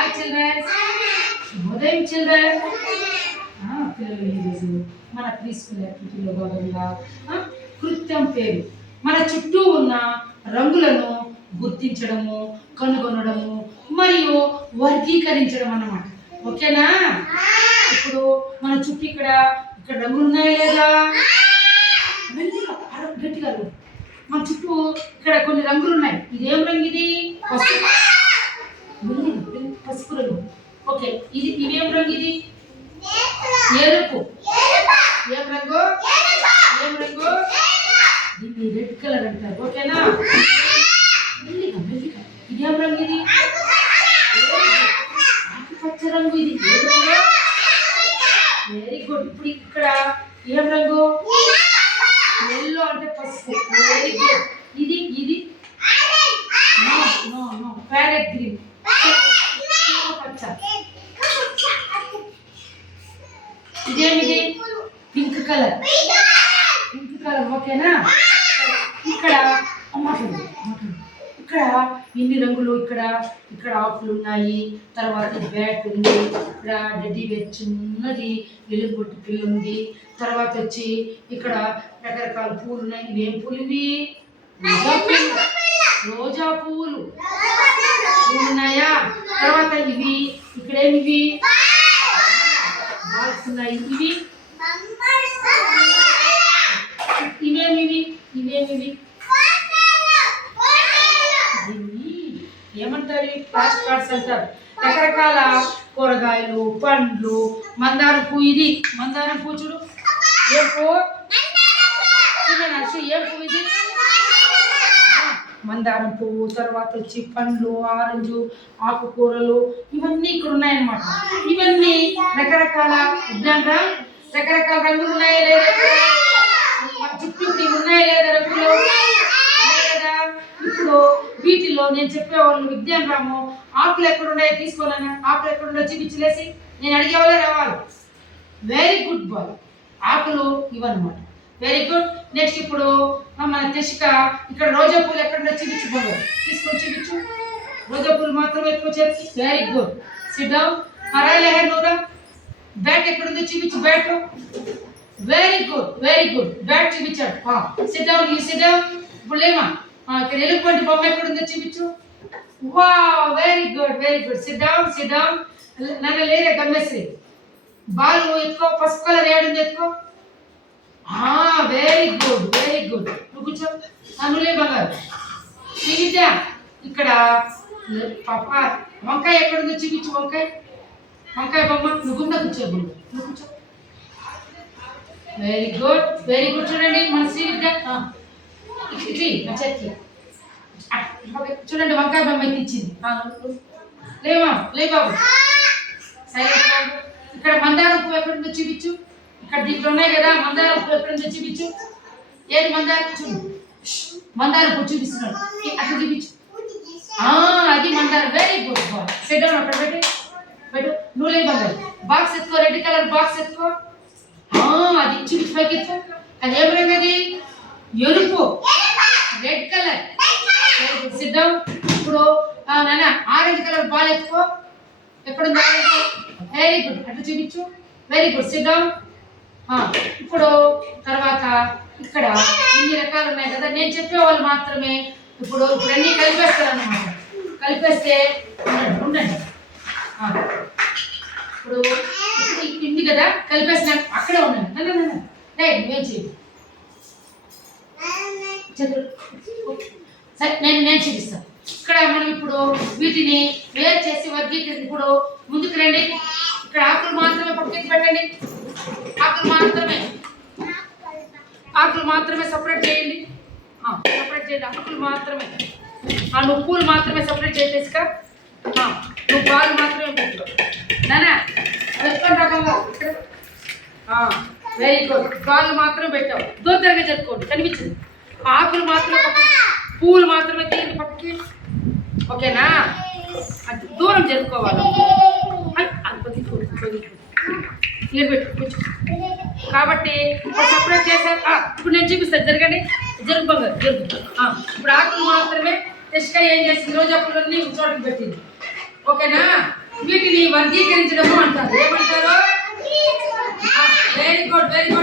Hi children. ఉదయం children. పిల్లలు ఈరోజు మన ప్రీ స్కూల్ యాక్టివిటీలో భాగంగా కృత్యం పేరు మన చుట్టూ ఉన్న రంగులను గుర్తించడము, కనుగొనడము మరియు వర్గీకరించడం అన్నమాట. ఓకేనా? ఇప్పుడు మన చుట్టూ ఇక్కడ రంగులు ఉన్నాయా లేదా? గట్టిగా మన చుట్టూ ఇక్కడ కొన్ని రంగులు ఉన్నాయి. ఇదేం రంగు? ఇది పసుపు రంగు. ఓకే, ఇదేం రంగు? ఇది ఎరుపు. ఏం రంగు? దీన్ని రెడ్ కలర్ అంటారు. ఓకేనా? ఇదేం రంగు? ఇది ఆకుపచ్చ రంగు. ఇది వెరీ గుడ్. ఇప్పుడు ఇక్కడ ఏం రంగు? ఎల్లో అంటే పసుపు. Very good. ఇది ప్యారెట్ గ్రీన్. పచ్చ. ఇదేమిది? Pink colour. ఓకేనా? ఇక్కడ ఎన్ని రంగులు? ఇక్కడ ఆకులు ఉన్నాయి, తర్వాత బ్యాట్ ఉంది, ఇక్కడ డెడ్డీ బేర్ చిన్నది ఎలుగుబొట్టు పిల్ల ఉంది, తర్వాత వచ్చి ఇక్కడ రకరకాల పూలు ఉన్నాయి. ఇవేం పూలు? ఇవి రోజా పూలు ఉన్నాయా? తర్వాత ఇక్కడేమివి? బాల్స్ ఉన్నాయి. ఇవేమివి? ఏమంటారు? ఫ్లాష్ కార్డ్స్ అంటారు. రకరకాల కూరగాయలు, పండ్లు, మందారం పువ్వు. ఇది మందారం పువ్వు. చూడు, ఏం పువ్వు? ఏం పువ్వు ఇది? మందారం పువ్వు. తర్వాత వచ్చి పండ్లు, ఆరెంజ్, ఆకుకూరలు, ఇవన్నీ ఇక్కడ ఉన్నాయన్నమాట. ఇవన్నీ రకరకాల రకరకాల రంగులు ఉన్నాయా లేదా? చుట్టూ ఉన్నాయా లేదా రంగులు? కదా. ఇప్పుడు వీటిలో నేను చెప్పేవాళ్ళు విజ్ఞాన రాము ఆకులు ఎక్కడున్నాయో తీసుకోవాలన్నా, ఆకులు ఎక్కడున్నాయో చూపించలేసి నేను అడిగేవాళ్ళే రావాలి. Very good boy. ఆకులు ఇవన్నమాట. Very good. నెక్స్ట్ ఇప్పుడు మన తెషిక ఇక్కడ రోజా పూలు ఎక్కడున్నా చూపించు. బాగా తీసుకొని చూపించు. రోజా పూలు మాత్రం ఎక్కువ చేతి. Very good. Sit down. రాయలే నూరా. బ్యాట్ ఎక్కడుందో చూపించు. బ్యాట్. Very good. బ్యాట్ చూపించాడు. Sit down. You sit down. ఇప్పుడు లేమా ఇక్కడ ఎలుగుబంటి బొమ్మ ఎక్కడుందో చూపించు. Wow, very good. Sit down. నన్ను లేదే గమ్మేశ్రీ. బాల్ ఎత్తుకో. పసుపు కలర్ ఏడుంది? ఎత్తుకో. Very good. నువ్వు కూర్చో. అనులే బంగారు. విద్య ఇక్కడ పాప వంకాయ ఎక్కడుందో చూపించు. వంకాయ బొమ్మ. నువ్వు గుండా కూర్చో. నువ్వు కూర్చో. Very good. చూడండి మన శ్రీ విద్య చెట్టు చూడండి. వంకాయ బొమ్మ ఎత్తిచ్చింది. లే బాబు. సైలెంట్. ఇక్కడ మందారం పువ్వు ఎక్కడుందో చూపించు. ఇక్కడ దీంట్లో ఉన్నాయి కదా మందారం పువ్వు ఎక్కడుందో చూపించు. ఏది మందారం? చూడు, మందారం పువ్వు చూపిస్తున్నాడు. అక్కడ చూపించు. అది మందారం. Very good boy. Set down. అక్కడ పెట్టు. నువ్వు లే బంగారు. బాక్స్ ఎత్తుకో. రెడ్ కలర్ బాక్స్ ఎత్తుకో. అది చూపించు. పైకి ఎత్తుకో. అది ఏం రంగు? అది ఎరుపు. Red colour. SIT down. ఇప్పుడు నాన్న ఆరెంజ్ కలర్ బాల్ ఎత్తుకో. ఎక్కడుంది? Very good. అట్లా చూపించు. Very good. Sit down. ఇప్పుడు తర్వాత ఇక్కడ ఇన్ని రకాలు ఉన్నాయి కదా, నేను చెప్పేవాళ్ళు మాత్రమే ఇప్పుడు అన్నీ కలిపేస్తారు అన్నమాట. కలిపేస్తే ఉండండి. ఇప్పుడు ఇంది కదా కలిపేసిన అక్కడే ఉండండి. నువ్వేం చేయండి. సరే, నేను చూపిస్తాను. ఇక్కడ మనం ఇప్పుడు వీటిని వేరు చేసి వర్గీకరణ. ఇప్పుడు ముందుకు రండి. ఇక్కడ ఆకులు మాత్రమే పక్కకి పెట్టండి. ఆకులు మాత్రమే సపరేట్ చేయండి. ఆకులు మాత్రమే. నువ్వు పూలు మాత్రమే సపరేట్ చేసేసిక. నువ్వు పాలు మాత్రమే పెట్టు. నానా పెట్టుకోండి రకంగా. Very good. పాలు మాత్రమే పెట్టావు. దూరంగా జరుపుకోండి. కనిపించింది. ఆకులు మాత్రమే, పూలు మాత్రమే తీయండి పక్కకి. ఓకేనా? అది దూరం జరుపుకోవాలి. కాబట్టి సపరేట్ చేశారు. ఇప్పుడు నేను చూపిస్తాను. జరగండి. జరుగు. ఇప్పుడు ఆకులు మాత్రమే తెచ్చుక ఏం చేసింది? రోజా పూలన్నీ చోటకి పెట్టింది. ఓకేనా? వర్గీకరించడము అంటారు. ఏమంటారు? Very good, very good.